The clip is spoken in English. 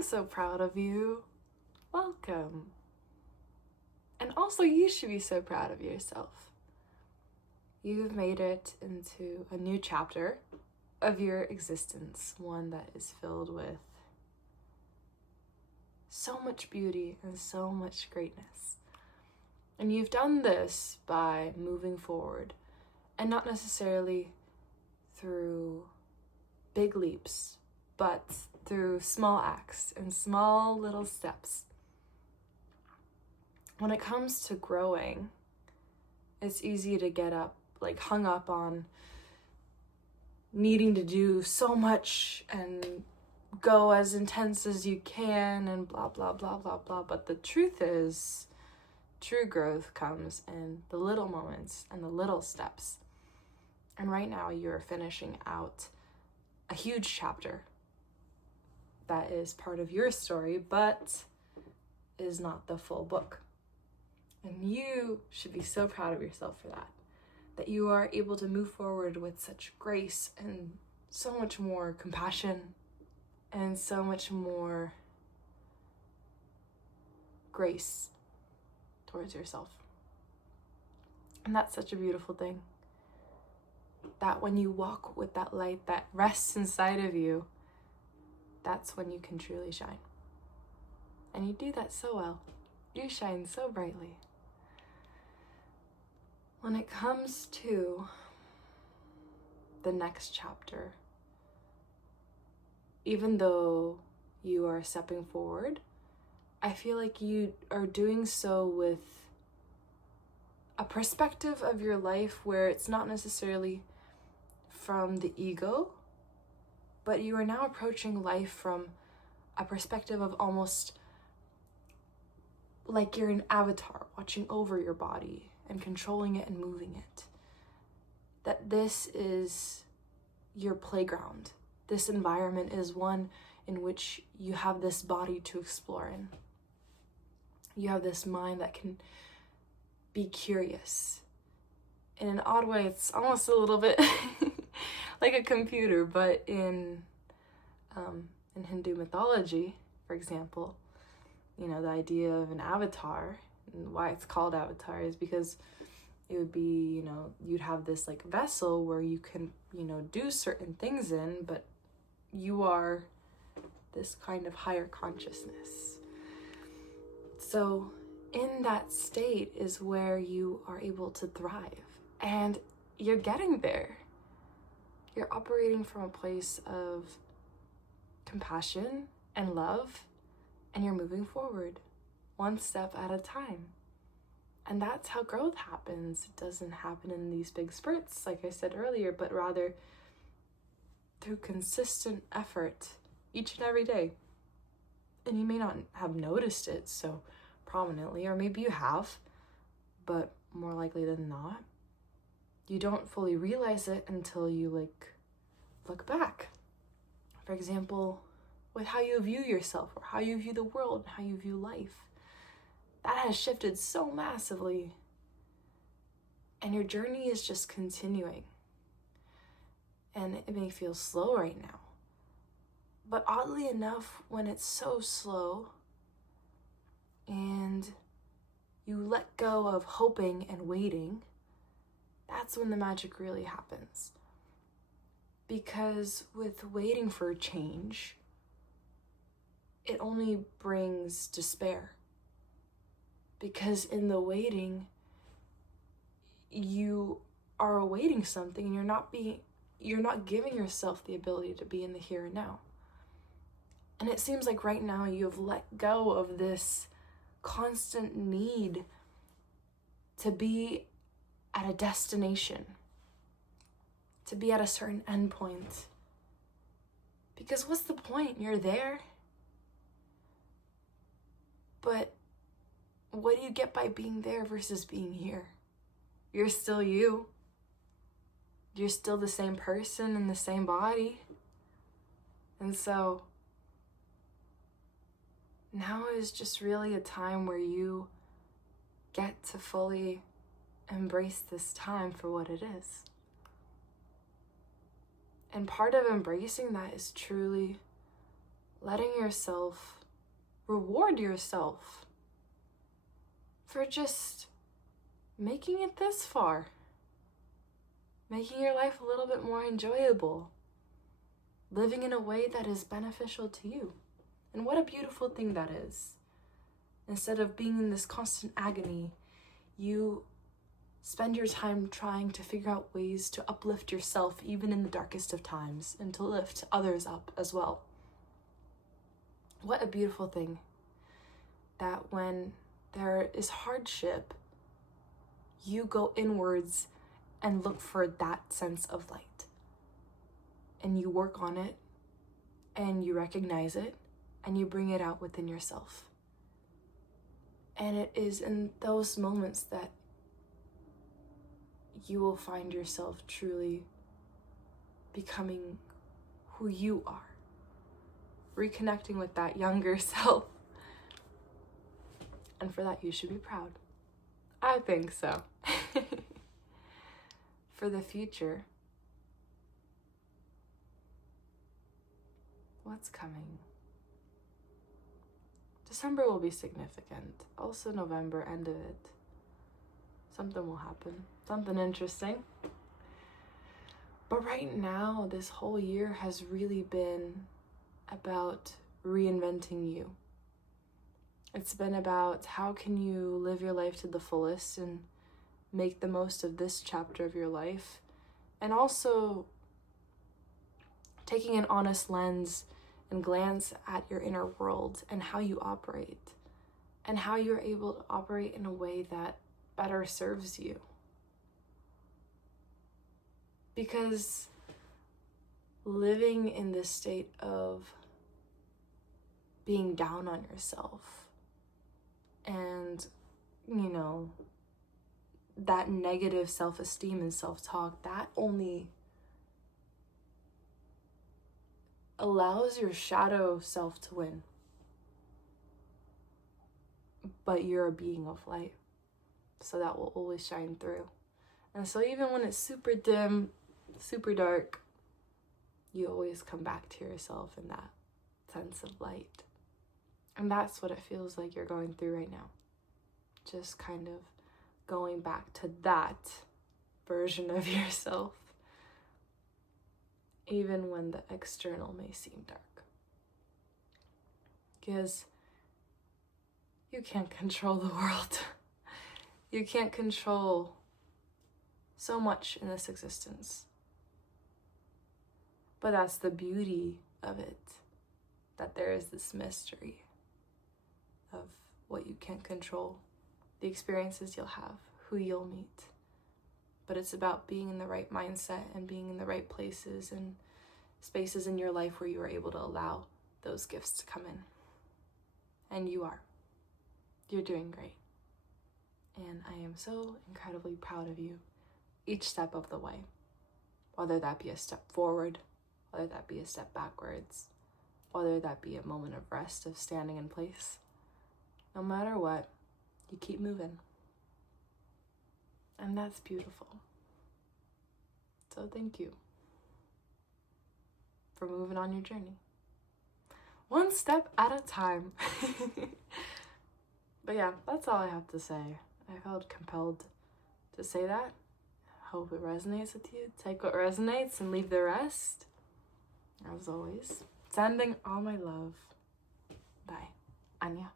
I'm so proud of you. Welcome. And also, you should be so proud of yourself. You've made it into a new chapter of your existence, one that is filled with so much beauty and so much greatness. And you've done this by moving forward, and not necessarily through big leaps, but through small acts and small little steps. When it comes to growing, it's easy to get hung up on needing to do so much and go as intense as you can and blah, blah, blah, blah, blah. But the truth is, true growth comes in the little moments and the little steps. And right now you're finishing out a huge chapter that is part of your story, but is not the full book. And you should be so proud of yourself for that you are able to move forward with such grace and so much more compassion and so much more grace towards yourself. And that's such a beautiful thing. That when you walk with that light that rests inside of you, that's when you can truly shine. And you do that so well. You shine so brightly. When it comes to the next chapter, even though you are stepping forward, I feel like you are doing so with a perspective of your life where it's not necessarily from the ego, but you are now approaching life from a perspective of almost like you're an avatar watching over your body and controlling it and moving it. That this is your playground. This environment is one in which you have this body to explore in. You have this mind that can be curious. In an odd way, it's almost a little bit like a computer, but in Hindu mythology, for example, the idea of an avatar and why it's called avatar is because it would be, you'd have this like vessel where you can, do certain things in, but you are this kind of higher consciousness. So in that state is where you are able to thrive, and you're getting there. You're operating from a place of compassion and love, and you're moving forward one step at a time. And that's how growth happens. It doesn't happen in these big spurts, like I said earlier, but rather through consistent effort each and every day. And you may not have noticed it so prominently, or maybe you have, but more likely than not, you don't fully realize it until you look back. For example, with how you view yourself, or how you view the world, how you view life. That has shifted so massively. And your journey is just continuing. And it may feel slow right now. But oddly enough, when it's so slow and you let go of hoping and waiting, that's when the magic really happens. Because with waiting for change, it only brings despair. Because in the waiting, you are awaiting something and you're not giving yourself the ability to be in the here and now. And it seems like right now you have let go of this constant need to be at a destination, to be at a certain endpoint. Because what's the point? You're there. But what do you get by being there versus being here? You're still you. You're still the same person in the same body. And so now is just really a time where you get to fully embrace this time for what it is. And part of embracing that is truly letting yourself reward yourself for just making it this far, making your life a little bit more enjoyable, living in a way that is beneficial to you. And what a beautiful thing that is. Instead of being in this constant agony, you spend your time trying to figure out ways to uplift yourself even in the darkest of times, and to lift others up as well. What a beautiful thing that when there is hardship, you go inwards and look for that sense of light. And you work on it, and you recognize it, and you bring it out within yourself. And it is in those moments that you will find yourself truly becoming who you are, reconnecting with that younger self. And for that, you should be proud. I think so. For the future, what's coming? December will be significant. Also November, end of it. Something will happen. Something interesting. But right now, this whole year has really been about reinventing you. It's been about how can you live your life to the fullest and make the most of this chapter of your life. And also taking an honest lens and glance at your inner world and how you operate, and how you're able to operate in a way that better serves you. Because living in this state of being down on yourself and, that negative self-esteem and self-talk, that only allows your shadow self to win. But you're a being of light, so that will always shine through. And so even when it's super dim, super dark, you always come back to yourself in that sense of light. And that's what it feels like you're going through right now. Just kind of going back to that version of yourself, even when the external may seem dark. Because you can't control the world. You can't control so much in this existence. But that's the beauty of it, that there is this mystery of what you can't control, the experiences you'll have, who you'll meet. But it's about being in the right mindset and being in the right places and spaces in your life where you are able to allow those gifts to come in. And you are. You're doing great. And I am so incredibly proud of you each step of the way. Whether that be a step forward, whether that be a step backwards, whether that be a moment of rest, of standing in place. No matter what, you keep moving. And that's beautiful. So thank you for moving on your journey. One step at a time. But yeah, that's all I have to say. I felt compelled to say that. Hope it resonates with you. Take what resonates and leave the rest. As always, sending all my love. Bye. Anya.